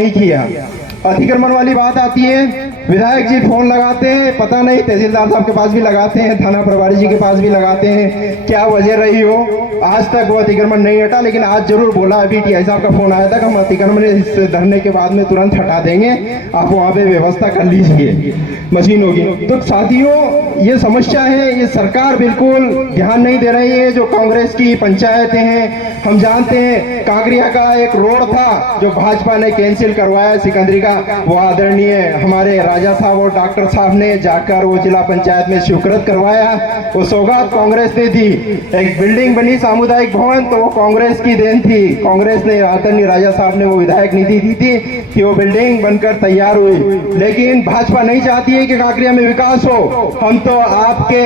नहीं किया। अतिक्रमण वाली बात आती है, विधायक जी फोन लगाते हैं, पता नहीं तहसीलदार साहब के पास भी लगाते हैं, थाना प्रभारी जी के पास भी लगाते हैं, क्या वजह रही हो, आज तक वो अतिक्रमण नहीं हटा। लेकिन आज जरूर बोला, अभी टीआई साहब का फोन आया था कि हम अतिक्रमण इस धरने के बाद में तुरंत हटा देंगे, आप वहाँ पे व्यवस्था कर लीजिए मशीनों की। तो साथियों, ये समस्या है, ये सरकार बिल्कुल ध्यान नहीं दे रही है। जो कांग्रेस की पंचायतें हैं, हम जानते हैं कांकरिया का एक रोड था जो भाजपा ने कैंसिल करवाया सिकंदरी का, वो आदरणीय हमारे राजा साहब और डॉक्टर साहब ने जाकर वो जिला पंचायत में स्वीकृत करवाया। वो सौगात कांग्रेस ने दी। एक बिल्डिंग बनी सामुदायिक भवन, तो वो कांग्रेस की देन थी। कांग्रेस ने, आदरणीय राजा साहब ने वो विधायक निधि दी थी कि वो बिल्डिंग बनकर तैयार हुई। लेकिन भाजपा नहीं चाहती है कि कांकरिया में विकास हो। हम तो आपके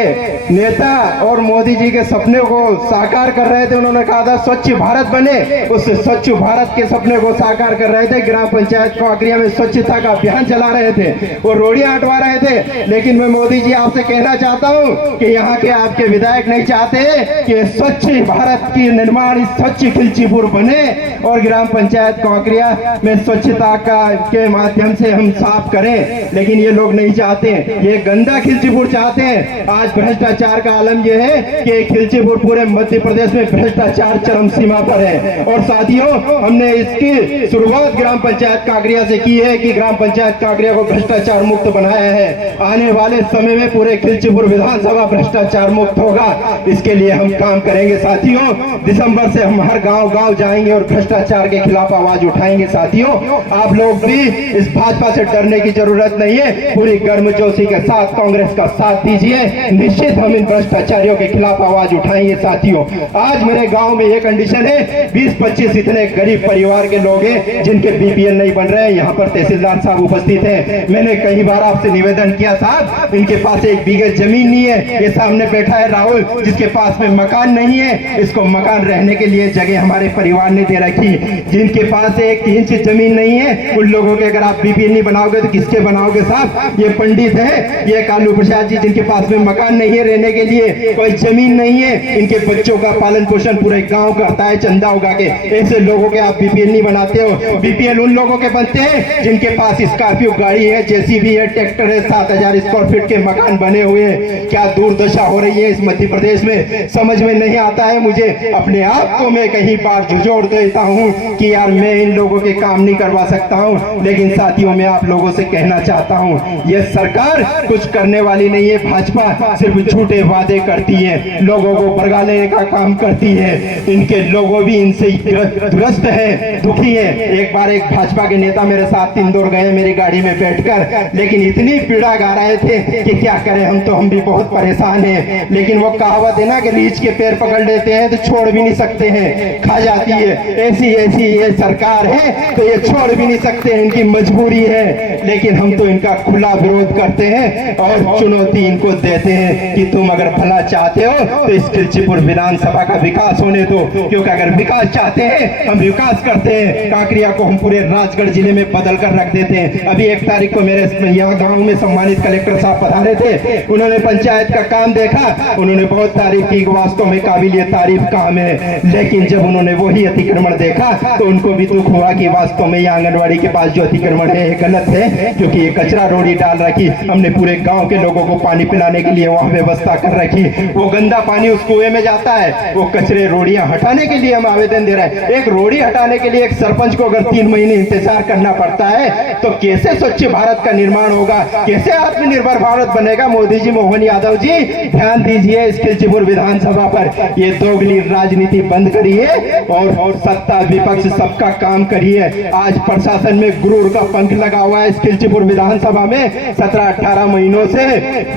नेता और मोदी जी के सपने को साकार कर रहे थे। उन्होंने कहा था स्वच्छ भारत बने, उस स्वच्छ भारत के सपने को साकार कर रहे थे। ग्राम पंचायत कांकरिया में स्वच्छता का अभियान चला रहे थे, वो रोड़ियां हटवा रहे थे। लेकिन मैं मोदी जी आपसे कहना चाहता हूं कि यहाँ के आपके विधायक नहीं चाहते कि स्वच्छ भारत की निर्माण स्वच्छ खिलचीपुर बने और ग्राम पंचायत कांकरिया में स्वच्छता का के माध्यम से हम साफ करें। लेकिन ये लोग नहीं चाहते, ये गंदा खिलचीपुर चाहते हैं। आज भ्रष्टाचार का आलम यह है कि खिलचीपुर पूरे मध्य प्रदेश में भ्रष्टाचार चरम सीमा पर है। और साथियों, हमने इसकी शुरुआत ग्राम पंचायत कांकरिया से की है कि ग्राम पंचायत कांकरिया को भ्रष्टाचार मुक्त बनाया है। आने वाले समय में पूरे खिलचीपुर विधानसभा भ्रष्टाचार मुक्त होगा, इसके लिए हम काम करेंगे। साथियों, दिसंबर से हम हर गांव जाएंगे और भ्रष्टाचार के खिलाफ आवाज उठाएंगे। साथियों, आप लोग भी इस भाजपा से डरने की जरूरत नहीं है, पूरी गर्मजोशी के साथ कांग्रेस का साथ दीजिए, निश्चित हम इन भ्रष्टाचारियों के खिलाफ आवाज उठाएंगे। साथियों, आज मेरे गांव में ये कंडीशन है, 20-25 इतने गरीब परिवार के लोग हैं जिनके बीपीएल नहीं बन रहे हैं। यहाँ पर तहसीलदार साहब उपस्थित हैं। मैंने कई बार आपसे निवेदन किया, साहब इनके पास 1 बीघे जमीन नहीं है। ये सामने बैठा है राहुल, जिसके पास में मकान नहीं है, इसको मकान रहने के लिए जगह हमारे परिवार ने दे रखी। जिनके पास 1 इंच जमीन नहीं है, उन लोगों के अगर आप बीपीएल नहीं बनाओगे तो किसके बनाओगे साहब? ये पंडित है, ये कालू प्रसाद जी, जिनके पास में मकान नहीं है, रहने के लिए कोई जमीन नहीं है, इनके बच्चों का पालन पोषण पूरे गांव करता है चंदा उगा के। ऐसे लोगों के आप बीपीएल नहीं बनाते हो। बीपीएल उन लोगों के बनते हैं जिनके पास स्कॉर्पियो गाड़ी है, जेसीबी है, ट्रैक्टर है, 7000 स्क्वायर फीट के मकान बने हुए हैं। क्या दुर्दशा हो रही है इस मध्य प्रदेश में, समझ में नहीं आता है मुझे। अपने आप को मैं कहीं बार झुझोड़ देता हूं कि यार मैं इन लोगों के काम नहीं करवा सकता हूं। लेकिन साथियों, मैं आप लोगों से कहना चाहता हूं, यह सरकार कुछ करने वाली नहीं है। भाजपा सिर्फ झूठे वादे करती है, लोगों को भगा लेने का काम करती है। इनके लोगों भी इनसे ग्रस्त है, दुखी है। एक बार एक भाजपा के नेता मेरे साथ इंदौर गए मेरी गाड़ी में बैठकर, लेकिन इतनी पीड़ा गा रहे थे कि क्या करें, हम भी बहुत परेशान हैं। लेकिन वो कहावत है ना कि रीछ के पैर पकड़ लेते हैं तो छोड़ भी नहीं सकते हैं, खा जाती है। ऐसी ये सरकार है तो ये छोड़ भी नहीं सकते हैं, इनकी मजबूरी है। लेकिन हम तो इनका खुला विरोध करते हैं और चुनौती इनको देते हैं कि तुम अगर भला चाहते हो तो इस खिलचीपुर विधानसभा का विकास होने दो, क्योंकि अगर विकास चाहते हैं हम विकास करते हैं। कांकरिया को हम पूरे राजगढ़ जिले में बदल कर रख देते हैं। अभी 1 तारीख को मेरे यहाँ गांव में सम्मानित कलेक्टर साहब पधारे थे, उन्होंने पंचायत का काम देखा, उन्होंने बहुत तारीफ की, वास्तव में काबिलियत तारीफ काम है। लेकिन जब उन्होंने वही अतिक्रमण देखा तो उनको भी दुख हुआ कि वास्तव में ये आंगनबाड़ी के पास जो अतिक्रमण है गलत है, क्योंकि ये कचरा रोड़ी डाल रखी। हमने पूरे गांव के लोगों को पानी पिलाने के लिए वहां व्यवस्था कर रखी, वो गंदा पानी उस कुएं में जाता है। वो कचरे रोड़ियां हटाने के लिए हम आवेदन दे रहे हैं। एक रोड़ी हटाने के लिए एक सरपंच को अगर 3 महीने इंतजार करना पड़ता है तो कैसे स्वच्छ भारत का निर्माण होगा, कैसे आत्मनिर्भर भारत बनेगा? मोदी जी, मोहन यादव जी, ध्यान दीजिए इस खिलचीपुर विधानसभा पर। ये दोगली राजनीति बंद करिए और सत्ता विपक्ष सबका काम करिए। आज प्रशासन में गुरूर का पंख लगा हुआ है इस खिलचीपुर विधानसभा में। 17-18 महीनों से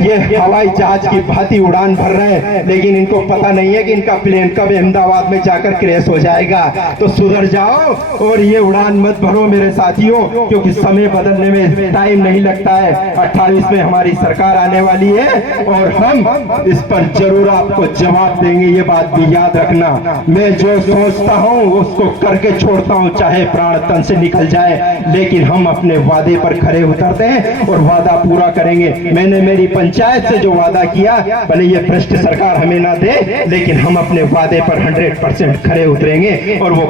ये हवाई जहाज की भांति उड़ान भर रहे हैं, लेकिन इनको पता नहीं है कि इनका प्लेन कब अहमदाबाद में जाकर क्रैश हो जाएगा। तो सुधर जाओ और ये उड़ान मत भरो मेरे साथियों, क्योंकि समय बदलने में टाइम नहीं लगता है। 28 में हमारी सरकार आने वाली है और हम इस पर जरूर आपको जवाब देंगे, ये बात भी याद रखना। मैं जो सोचता हूँ उसको करके छोड़ता हूँ, चाहे प्राण तन से निकल जाए, लेकिन हम अपने वादे पर खरे उतरते हैं और वादा पूरा करेंगे। मैंने मेरी पंचायत से जो वादा किया, भले ये भ्रष्ट सरकार हमें ना दे, लेकिन हम अपने वादे पर 100% खरे उतरेंगे और वो